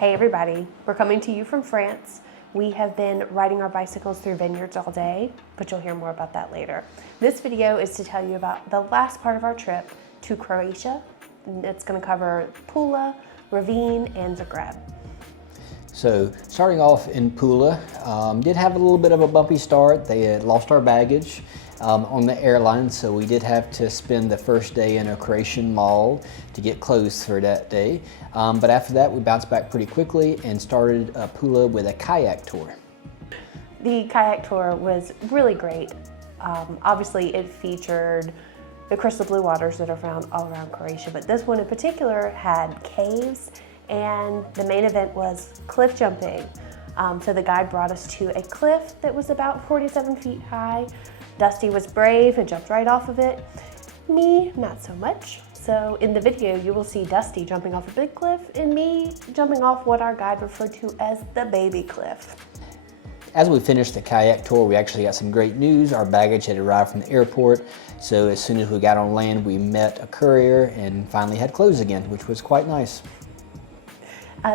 Hey everybody, we're coming to you from France. We have been riding our bicycles through vineyards all day, but you'll hear more about that later. This video is to tell you about the last part of our trip to Croatia. It's going to cover Pula, Rovinj, and Zagreb. So starting off in Pula, did have a little bit of a bumpy start. They had lost our baggage on the airline, so we did have to spend the first day in a Croatian mall to get clothes for that day. But after that, we bounced back pretty quickly and started Pula with a kayak tour. The kayak tour was really great. Obviously, it featured the crystal blue waters that are found all around Croatia, but this one in particular had caves, and the main event was cliff jumping. So the guide brought us to a cliff that was about 47 feet high. Dusty was brave and jumped right off of it. Me, not so much. So in the video, you will see Dusty jumping off a big cliff and me jumping off what our guide referred to as the baby cliff. As we finished the kayak tour, we actually got some great news. Our baggage had arrived from the airport, so as soon as we got on land, we met a courier and finally had clothes again, which was quite nice.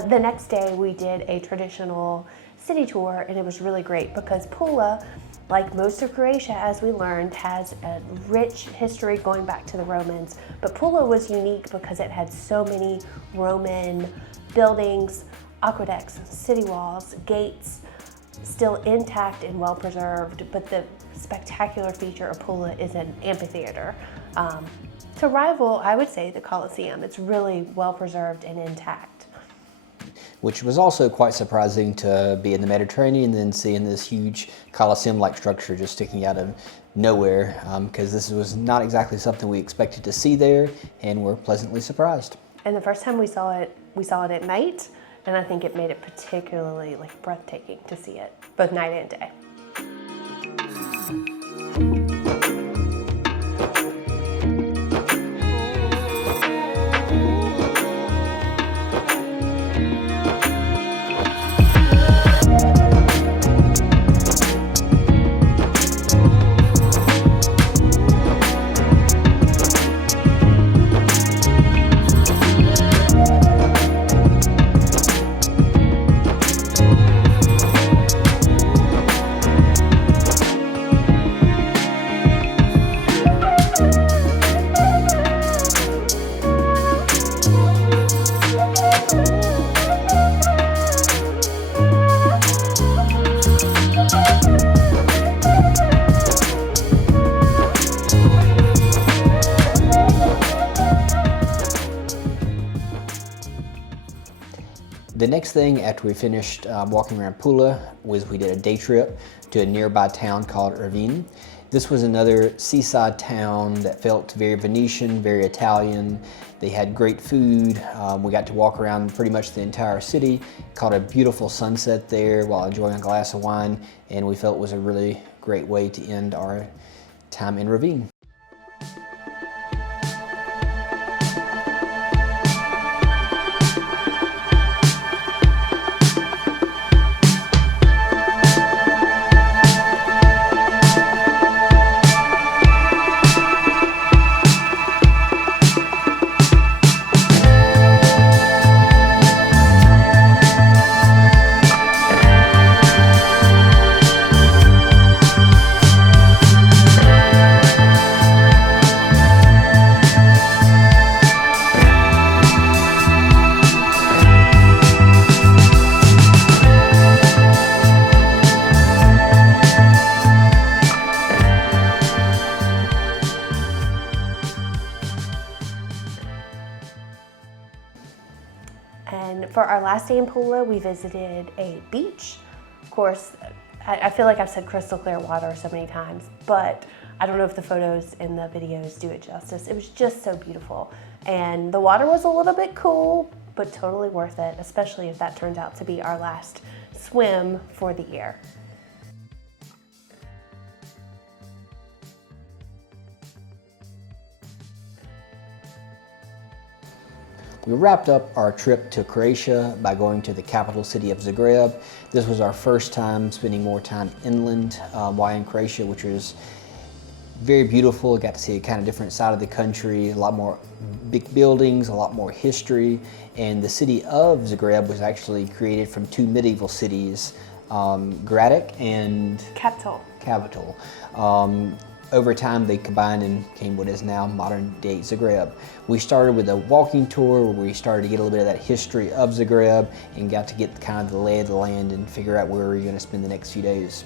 The next day, we did a traditional city tour, and it was really great because Pula, like most of Croatia, as we learned, has a rich history going back to the Romans. But Pula was unique because it had so many Roman buildings, aqueducts, city walls, gates, still intact and well preserved. But the spectacular feature of Pula is an amphitheater. To rival, I would say, the Colosseum. It's really well preserved and intact. Which was also quite surprising to be in the Mediterranean and then seeing this huge Colosseum-like structure just sticking out of nowhere, because this was not exactly something we expected to see there, and we're pleasantly surprised. And the first time we saw it at night, and I think it made it particularly breathtaking to see it, both night and day. The next thing after we finished walking around Pula was we did a day trip to a nearby town called Rovinj. This was another seaside town that felt very Venetian, very Italian. They had great food. We got to walk around pretty much the entire city, caught a beautiful sunset there while enjoying a glass of wine, and we felt it was a really great way to end our time in Rovinj. And for our last day in Pula, we visited a beach. Of course, I feel like I've said crystal clear water so many times, but I don't know if the photos and the videos do it justice. It was just so beautiful. And the water was a little bit cool, but totally worth it, especially if that turns out to be our last swim for the year. We wrapped up our trip to Croatia by going to the capital city of Zagreb. This was our first time spending more time inland while in Croatia, which was very beautiful. Got to see a kind of different side of the country, a lot more big buildings, a lot more history. And the city of Zagreb was actually created from two medieval cities, Gradic and Capital. Over time, they combined and became what is now modern-day Zagreb. We started with a walking tour where we started to get a little bit of that history of Zagreb and got to get kind of the lay of the land and figure out where we're going to spend the next few days.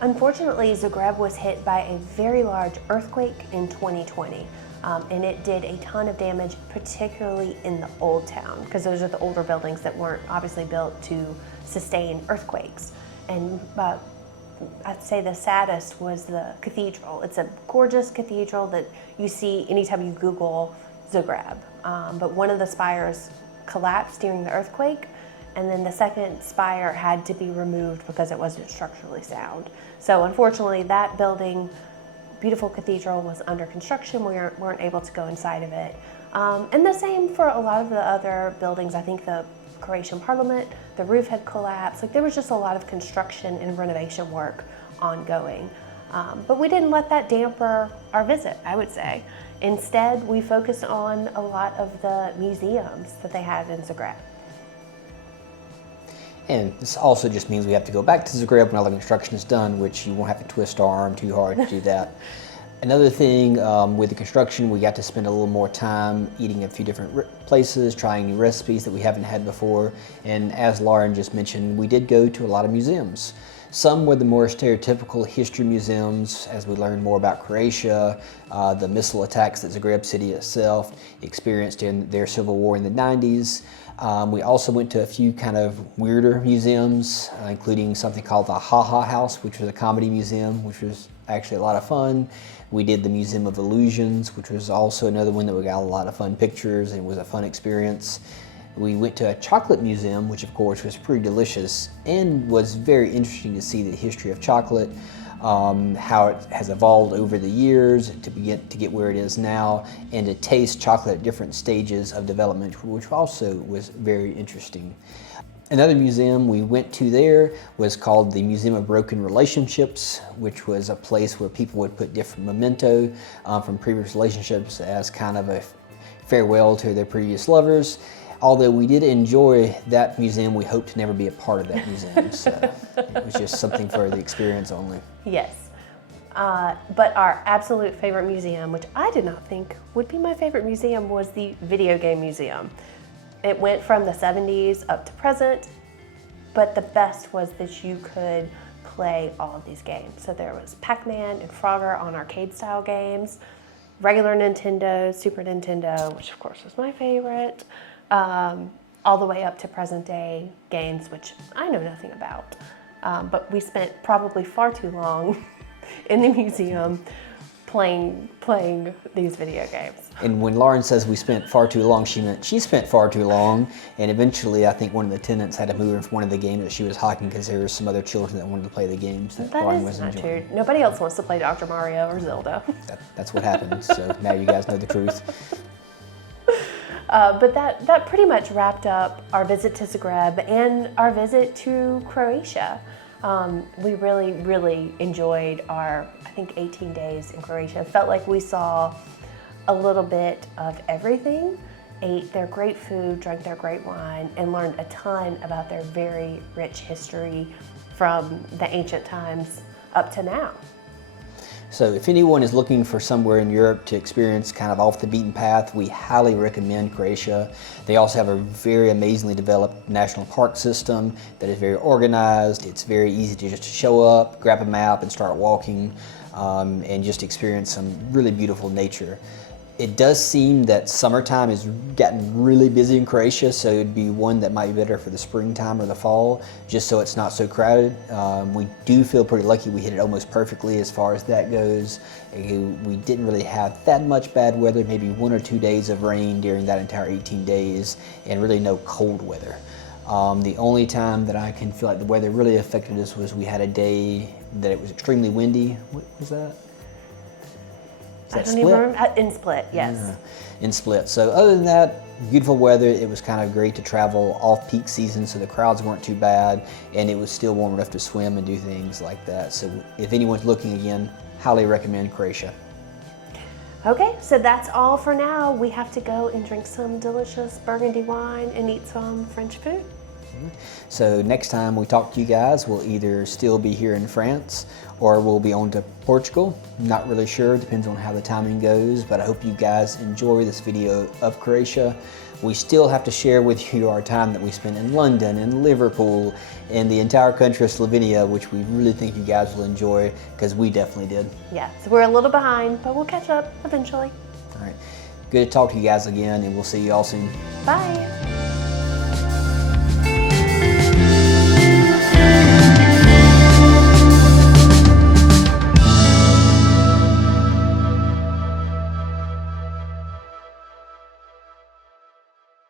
Unfortunately, Zagreb was hit by a very large earthquake in 2020, and it did a ton of damage, particularly in the old town, because those are the older buildings that weren't obviously built to sustain earthquakes. And I'd say the saddest was the cathedral. It's a gorgeous cathedral that you see anytime you Google Zagreb. But one of the spires collapsed during the earthquake, and then the second spire had to be removed because it wasn't structurally sound. So unfortunately, that building, beautiful cathedral, was under construction. We weren't able to go inside of it. And the same for a lot of the other buildings. I think the Croatian parliament, the roof had collapsed. Like, there was just a lot of construction and renovation work ongoing. But we didn't let that damper our visit, I would say. Instead, we focused on a lot of the museums that they had in Zagreb. And this also just means we have to go back to Zagreb when all the construction is done, which you won't have to twist our arm too hard to do that. Another thing, with the construction, we got to spend a little more time eating a few different places, trying new recipes that we haven't had before. And as Lauren just mentioned, we did go to a lot of museums. Some were the more stereotypical history museums, as we learned more about Croatia, the missile attacks that Zagreb city itself experienced in their civil war in the 90s. We also went to a few kind of weirder museums, including something called the Ha Ha House, which was a comedy museum, which was actually a lot of fun. We did the Museum of Illusions, which was also another one that we got a lot of fun pictures and was a fun experience. We went to a chocolate museum, which of course was pretty delicious and was very interesting to see the history of chocolate, how it has evolved over the years to get where it is now, and to taste chocolate at different stages of development, which also was very interesting. Another museum we went to there was called the Museum of Broken Relationships, which was a place where people would put different memento from previous relationships as kind of a farewell to their previous lovers. Although we did enjoy that museum, we hope to never be a part of that museum. So it was just something for the experience only. Yes. But our absolute favorite museum, which I did not think would be my favorite museum, was the Video Game Museum. It went from the 70s up to present, but the best was that you could play all of these games. So there was Pac-Man and Frogger on arcade-style games, regular Nintendo, Super Nintendo, which of course was my favorite, all the way up to present-day games, which I know nothing about. But we spent probably far too long in the museum playing these video games. And when Lauren says we spent far too long, she meant she spent far too long, and eventually I think one of the tenants had to move her from one of the games that she was hawking because there were some other children that wanted to play the games that Lauren was enjoying. That is not true. Nobody else wants to play Dr. Mario or Zelda. That's what happened, so now you guys know the truth. But that pretty much wrapped up our visit to Zagreb and our visit to Croatia. We really, really enjoyed our, I think, 18 days in Croatia. It felt like we saw a little bit of everything, ate their great food, drank their great wine, and learned a ton about their very rich history from the ancient times up to now. So if anyone is looking for somewhere in Europe to experience kind of off the beaten path, we highly recommend Croatia. They also have a very amazingly developed national park system that is very organized. It's very easy to just show up, grab a map, and start walking, and just experience some really beautiful nature. It does seem that summertime has gotten really busy in Croatia, so it'd be one that might be better for the springtime or the fall, just so it's not so crowded. We do feel pretty lucky we hit it almost perfectly as far as that goes. We didn't really have that much bad weather, maybe 1 or 2 days of rain during that entire 18 days, and really no cold weather. The only time that I can feel like the weather really affected us was we had a day that it was extremely windy. What was that? I don't even remember. In Split, yes. Yeah, in Split. So other than that, beautiful weather. It was kind of great to travel off peak season, so the crowds weren't too bad, and it was still warm enough to swim and do things like that. So if anyone's looking again, highly recommend Croatia. Okay, so that's all for now. We have to go and drink some delicious Burgundy wine and eat some French food. So next time we talk to you guys, we'll either still be here in France or we'll be on to Portugal. Not really sure, depends on how the timing goes, but I hope you guys enjoy this video of Croatia. We still have to share with you our time that we spent in London and Liverpool and the entire country of Slovenia, which we really think you guys will enjoy because we definitely did. Yeah, so we're a little behind, but we'll catch up eventually. All right, good to talk to you guys again, and we'll see you all soon. Bye.